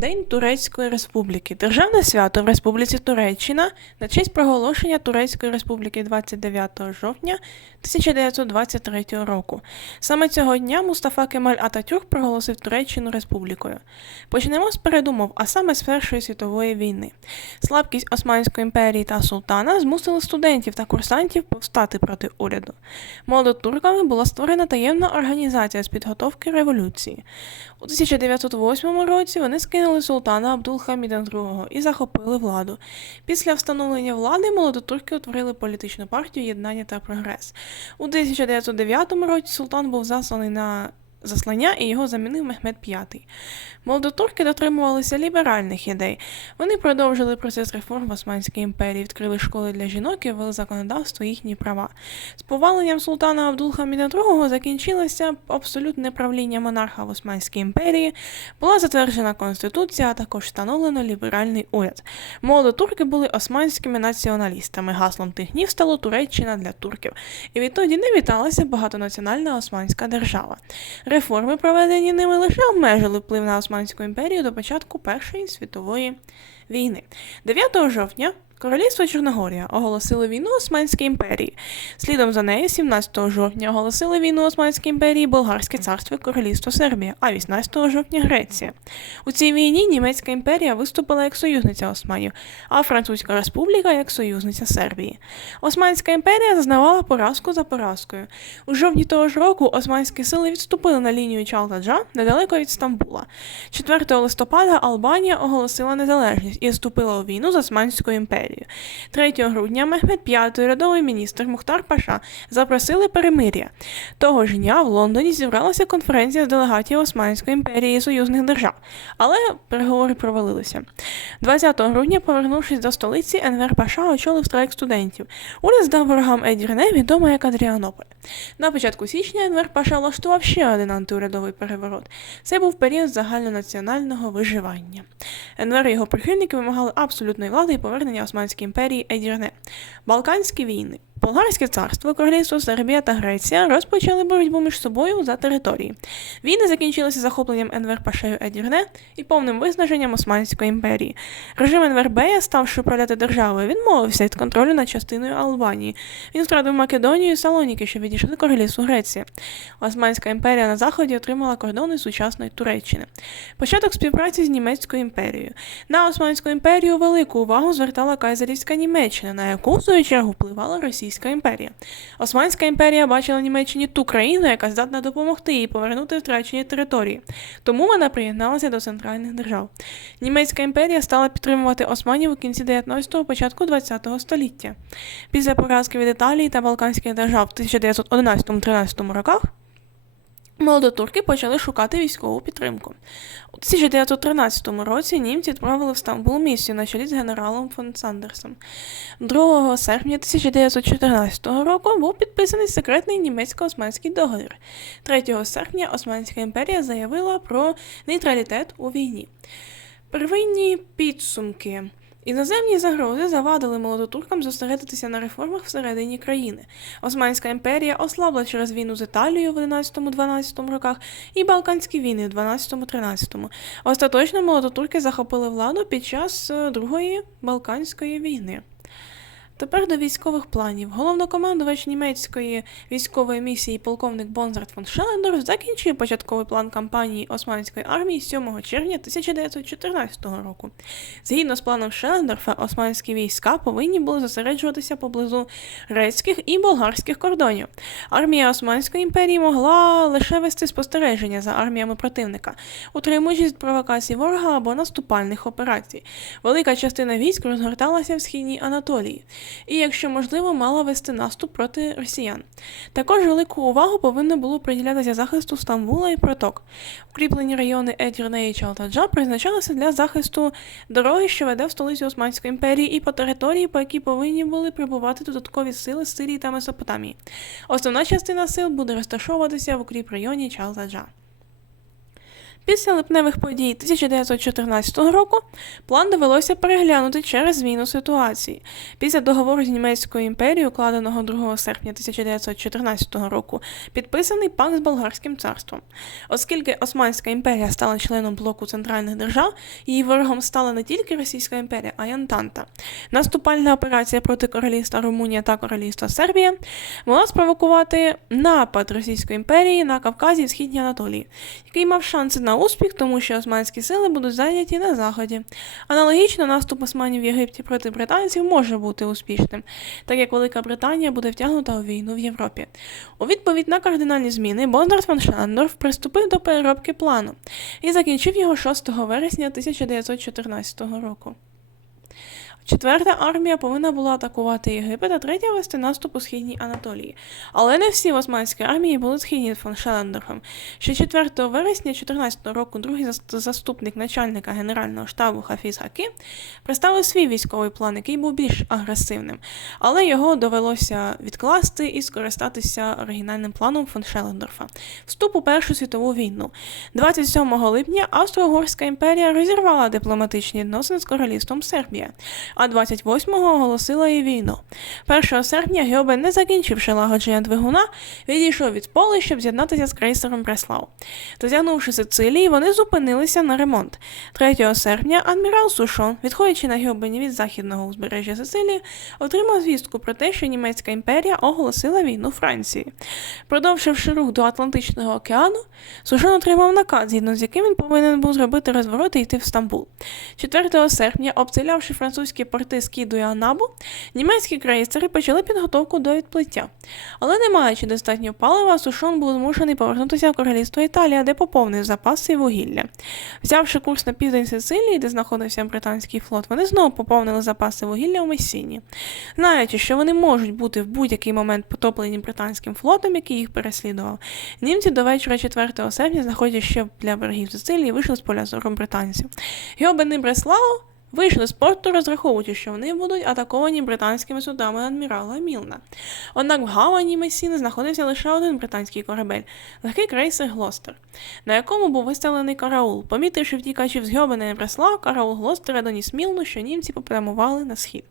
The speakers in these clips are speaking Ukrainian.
День Турецької Республіки. Державне свято в Республіці Туреччина на честь проголошення Турецької Республіки 29 жовтня 1923 року. Саме цього дня Мустафа Кемаль Ататюрк проголосив Туреччину республікою. Почнемо з передумов, а саме з Першої світової війни. Слабкість Османської імперії та султана змусили студентів та курсантів повстати проти уряду. Молодотурками була створена таємна організація з підготовки революції. У 1908 році вони скинули султана Абдулхаміда II і захопили владу. Після встановлення влади молодотурки утворили політичну партію Єднання та прогрес. У 1909 році султан був засланий на заслання і його замінив Мехмед V. Молодотурки дотримувалися ліберальних ідей. Вони продовжили процес реформ в Османській імперії, відкрили школи для жінок і ввели законодавство їхні права. З поваленням султана Абдулхаміда II закінчилося абсолютне правління монарха в Османській імперії, була затверджена конституція, а також встановлено ліберальний уряд. Молодотурки були османськими націоналістами. Гаслом тих днів стало Туреччина для турків. І відтоді не віталася багатонаціональна османська держава. Реформи, проведені ними, лише обмежили вплив на Османську імперію до початку Першої світової війни. 9 жовтня Королівство Чорногорія оголосило війну Османській імперії. Слідом за нею, 17 жовтня, оголосили війну Османській імперії Болгарське царство і Королівство Сербія, а 18 жовтня Греція. У цій війні Німецька імперія виступила як союзниця Османів, а Французька республіка як союзниця Сербії. Османська імперія зазнавала поразку за поразкою. У жовтні того ж року османські сили відступили на лінію Чалдаджа недалеко від Стамбула. 4 листопада Албанія оголосила незалежність і вступила у війну з Османською імперією. 3 грудня Мехмед V, рядовий міністр Мухтар Паша запросили перемир'я. Того ж дня в Лондоні зібралася конференція з делегатів Османської імперії і союзних держав, але переговори провалилися. 20 грудня, повернувшись до столиці, Енвер Паша очолив страйк студентів. Уряд здав ворогам Едірне, відомо як Адріанополь. На початку січня Енвер Паша влаштував ще один антиурядовий переворот. Це був період загальнонаціонального виживання. Енвер і його прихильники вимагали абсолютної влади і повернення Османської імперії Едірне. Балканські війни. Болгарське царство, Королівство Сербія та Греція розпочали боротьбу між собою за території. Війни закінчилися захопленням Енвер Пашею Едірне і повним виснаженням Османської імперії. Режим Енвер Бея, ставши управляти державою, відмовився від контролю над частиною Албанії. Він втратив Македонію і Салоніки, що відійшли королівству Греції. Османська імперія на заході отримала кордони сучасної Туреччини. Початок співпраці з німецькою імперією. На Османську імперію велику увагу звертала кайзерівська Німеччина, на яку в свою чергу впливала Російська імперія. Османська імперія бачила в Німеччині ту країну, яка здатна допомогти їй повернути втрачені території. Тому вона приєдналася до центральних держав. Німецька імперія стала підтримувати османів у кінці 19-го, початку 20-го століття. Після поразки від Італії та Балканських держав в 1911-13 роках. Молодотурки почали шукати військову підтримку. У 1913 році німці відправили в Стамбул місію на чолі з генералом фон Сандерсом. 2 серпня 1914 року був підписаний секретний німецько-османський договір. 3 серпня Османська імперія заявила про нейтралітет у війні. Первинні підсумки. Іноземні загрози завадили молодотуркам зосередитися на реформах всередині країни. Османська імперія ослабла через війну з Італією в 11-12 роках і Балканські війни в 12-13. Остаточно молодотурки захопили владу під час е, Другої Балканської війни. Тепер до військових планів. Головнокомандувач німецької військової місії полковник Бонзард фон Шелендорф закінчив початковий план кампанії Османської армії 7 червня 1914 року. Згідно з планом Шелендорфа, османські війська повинні були зосереджуватися поблизу грецьких і болгарських кордонів. Армія Османської імперії могла лише вести спостереження за арміями противника, утримуючись від провокацій ворога або наступальних операцій. Велика частина військ розгорталася в східній Анатолії і, якщо можливо, мала вести наступ проти росіян. Також велику увагу повинно було приділятися захисту Стамбула і проток. Укріплені райони Едірне і Чалтаджа призначалися для захисту дороги, що веде в столицю Османської імперії, і по території, по якій повинні були прибувати додаткові сили з Сирії та Месопотамії. Основна частина сил буде розташовуватися в укріп районі Чалтаджа. Після липневих подій 1914 року план довелося переглянути через зміну ситуації. Після договору з Німецькою імперією, укладеного 2 серпня 1914 року, підписаний пакт з Болгарським царством. Оскільки Османська імперія стала членом блоку центральних держав, її ворогом стала не тільки Російська імперія, а й Антанта. Наступальна операція проти королівства Румунія та королівства Сербія могла спровокувати напад Російської імперії на Кавказі і Східній Анатолії, який мав шанси на успіх, тому що османські сили будуть зайняті на заході. Аналогічно, наступ османів в Єгипті проти британців може бути успішним, так як Велика Британія буде втягнута у війну в Європі. У відповідь на кардинальні зміни Бондарт фон Шандорф приступив до переробки плану і закінчив його 6 вересня 1914 року. Четверта армія повинна була атакувати Єгипет, а третя вести наступ у східній Анатолії. Але не всі в османській армії були східні фон Шелендорфом. Ще 4 вересня 2014 року другий заступник начальника генерального штабу Хафіз Хаки представив свій військовий план, який був більш агресивним, але його довелося відкласти і скористатися оригінальним планом фон Шелендорфа. Вступ у Першу світову війну. 27 липня Австро-Угорська імперія розірвала дипломатичні відносини з королівством Сербія, а 28-го оголосила їй війну. 1 серпня Гьобен, не закінчивши лагодження двигуна, відійшов від поля, щоб з'єднатися з крейсером Бреслав. Досягнувши Сицилії, вони зупинилися на ремонт. 3 серпня адмірал Сушон, відходячи на Гьобені від західного узбережжя Сицилії, отримав звістку про те, що Німецька імперія оголосила війну Франції. Продовживши рух до Атлантичного океану, Сушон отримав наказ, згідно з яким він повинен був зробити розворот і йти в Стамбул. 4 серпня, обстрілявши французькі порти Скіду і Анабу, німецькі крейсери почали підготовку до відплиття. Але не маючи достатньо палива, Сушон був змушений повернутися в королівство Італія, де поповнив запаси вугілля. Взявши курс на південь Сицилії, де знаходився британський флот, вони знову поповнили запаси вугілля у Месіні. Знаючи, що вони можуть бути в будь-який момент потоплені британським флотом, який їх переслідував, німці до вечора 4 серпня, знаходячи ще для берегів Сицилії, вийшли з поля зору британців. І Бреслау Вийшли з порту, розраховуючи, що вони будуть атаковані британськими судами адмірала Мілна. Однак в гавані Месіни знаходився лише один британський корабель легкий крейсер Глостер, на якому був виставлений караул. Помітивши втікачів з Гьобена і Бресла, караул Глостера доніс Мілну, що німці попрямували на схід.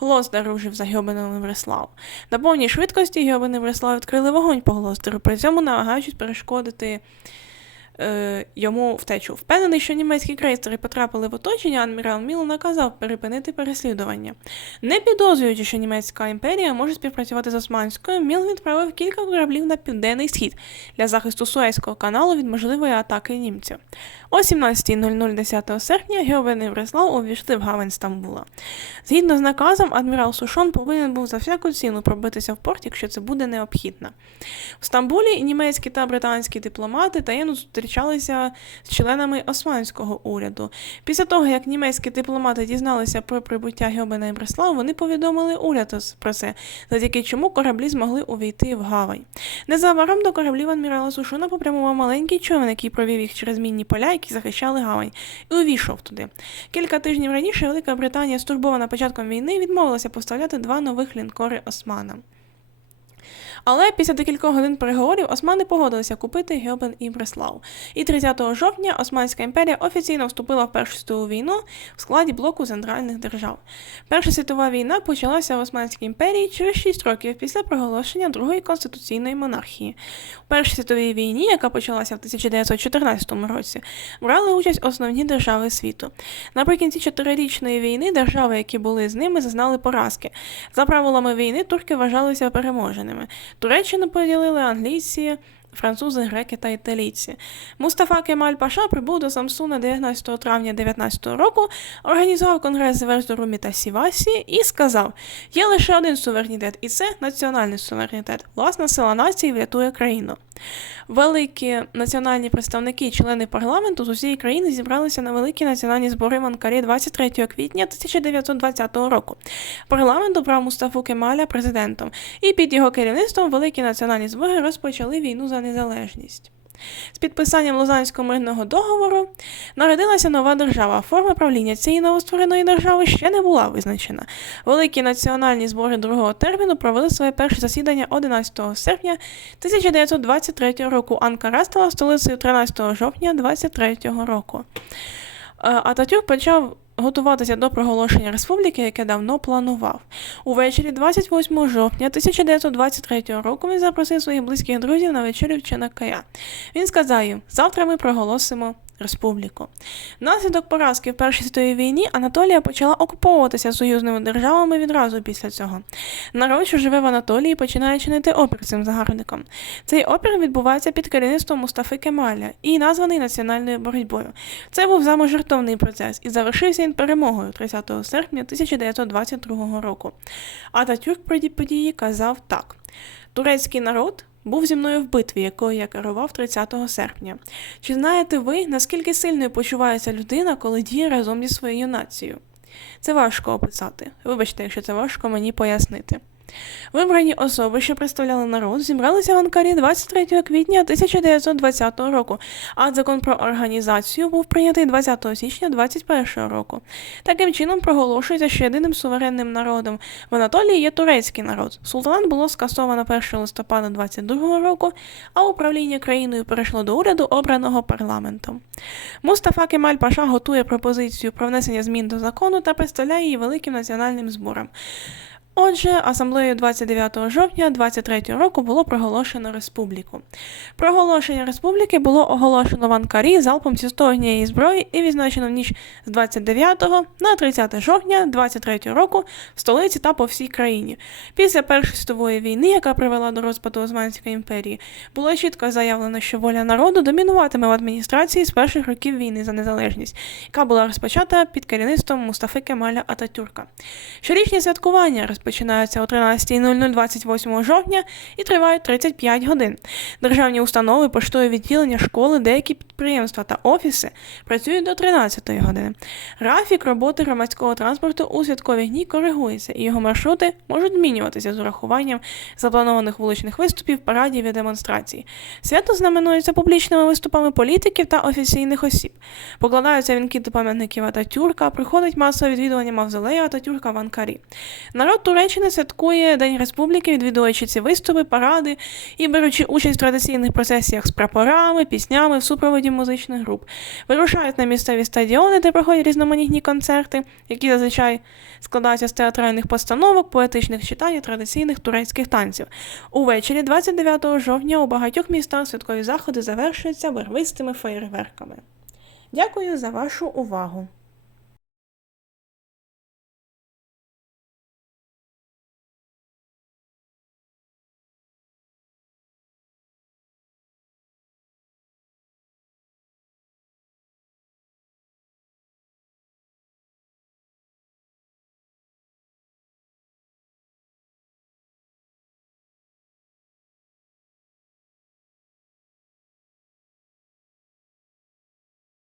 Глостер рушив за Гьобеном і Бреслав. На повній швидкості Гьобен і Бреслав відкрили вогонь по Глостеру, при цьому намагаючись перешкодити е, йому втечу. Впевнений, що німецькі крейсери потрапили в оточення, адмірал Міл наказав перепинити переслідування. Не підозрюючи, що німецька імперія може співпрацювати з Османською, Міл відправив кілька кораблів на південний схід для захисту Суезького каналу від можливої атаки німців. О 17.00 10 серпня Геовен і Бреслав увійшли в гавань Стамбула. Згідно з наказом, адмірал Сушон повинен був за всяку ціну пробитися в порт, якщо це буде необхідно. В Стамбулі німецькі та британські дипломати таємно зустрічалися з членами османського уряду. Після того, як німецькі дипломати дізналися про прибуття Гьобена і Бреслав, вони повідомили уряд про це, завдяки чому кораблі змогли увійти в гавань. Незабаром до кораблів адмірала Сушона попрямував маленький човен, який провів їх через мінні поля, які захищали гавань, і увійшов туди. Кілька тижнів раніше Велика Британія, стурбована початком війни, відмовилася поставляти два нових лінкори османам. Але після декількох годин переговорів османи погодилися купити Гьобен і Бреслав. І 30 жовтня Османська імперія офіційно вступила в Першу світову війну в складі блоку центральних держав. Перша світова війна почалася в Османській імперії через 6 років після проголошення Другої конституційної монархії. У Першій світовій війні, яка почалася в 1914 році, брали участь основні держави світу. Наприкінці чотирирічної війни держави, які були з ними, зазнали поразки. За правилами війни турки вважалися переможеними. Туреччину поділили англійці, французи, греки та італійці. Мустафа Кемаль Паша прибув до Самсуна 19 травня 19 року, організував конгрес з Верздорумі та Сівасі і сказав: є лише один суверенітет, і це національний суверенітет. Власна сила нації врятує країну. Великі національні представники і члени парламенту з усієї країни зібралися на великі національні збори в Анкарі 23 квітня 1920 року. Парламент обрав Мустафу Кемаля президентом, і під його керівництвом великі національні збори розпочали війну за незалежність. З підписанням Лозанського мирного договору народилася нова держава. Форма правління цієї новоствореної держави ще не була визначена. Великі національні збори другого терміну провели своє перше засідання 11 серпня 1923 року. Анкара стала столицею 13 жовтня 23 року. Е, Ататюрк почав готуватися до проголошення республіки, яке давно планував. Увечері 28 жовтня 1923 року він запросив своїх близьких друзів на вечерю в Чанакая. Він сказав їм: завтра ми проголосимо. Республіку. Внаслідок поразки в Першій світовій війні Анатолія почала окуповуватися союзними державами відразу після цього. Народ, що живе в Анатолії, починає чинити опір цим загарбникам. Цей опір відбувається під керівництвом Мустафи Кемаля і названий національною боротьбою. Це був саможертовний процес і завершився він перемогою 30 серпня 1922 року. Ататюрк про події казав так: турецький народ. Був зі мною в битві, якою я керував 30 серпня. Чи знаєте ви, наскільки сильною почувається людина, коли діє разом зі своєю нацією? Це важко описати. Вибачте, якщо це важко мені пояснити. Вибрані особи, що представляли народ, зібралися в Анкарі 23 квітня 1920 року, а закон про організацію був прийнятий 20 січня 2021 року. Таким чином проголошується, що єдиним суверенним народом в Анатолії є турецький народ. Султанат було скасовано 1 листопада 22 року, а управління країною перейшло до уряду, обраного парламентом. Мустафа Кемаль Паша готує пропозицію про внесення змін до закону та представляє її великим національним зборам. Отже, асамблеєю 29 жовтня 23 року було проголошено республіку. Проголошення республіки було оголошено в Анкарі залпом зі 100 однієї зброї і відзначено в ніч з 29 на 30 жовтня 23 року в столиці та по всій країні. Після Першої світової війни, яка привела до розпаду Османської імперії, було чітко заявлено, що воля народу домінуватиме в адміністрації з перших років війни за незалежність, яка була розпочата під керівництвом Мустафи Кемаля Ататюрка. Щорічні святкування розпочинаються о 13.00 28 жовтня і тривають 35 годин. Державні установи, поштові відділення, школи, деякі підприємства та офіси працюють до 13 години. Графік роботи громадського транспорту у святкові дні коригується, і його маршрути можуть змінюватися з урахуванням запланованих вуличних виступів, парадів і демонстрацій. Свято знаменується публічними виступами політиків та офіційних осіб. Покладаються вінки до пам'ятників Ататюрка, приходить масове відвідування мавзолею Ататюрка в Анкарі. Народ Туреччини святкує День Республіки, відвідуючи ці виступи, паради і беручи участь в традиційних процесіях з прапорами, піснями в супроводі музичних груп. Вирушають на місцеві стадіони, де проходять різноманітні концерти, які зазвичай складаються з театральних постановок, поетичних читань і традиційних турецьких танців. Увечері 29 жовтня у багатьох містах святкові заходи завершуються барвистими феєрверками. Дякую за вашу увагу!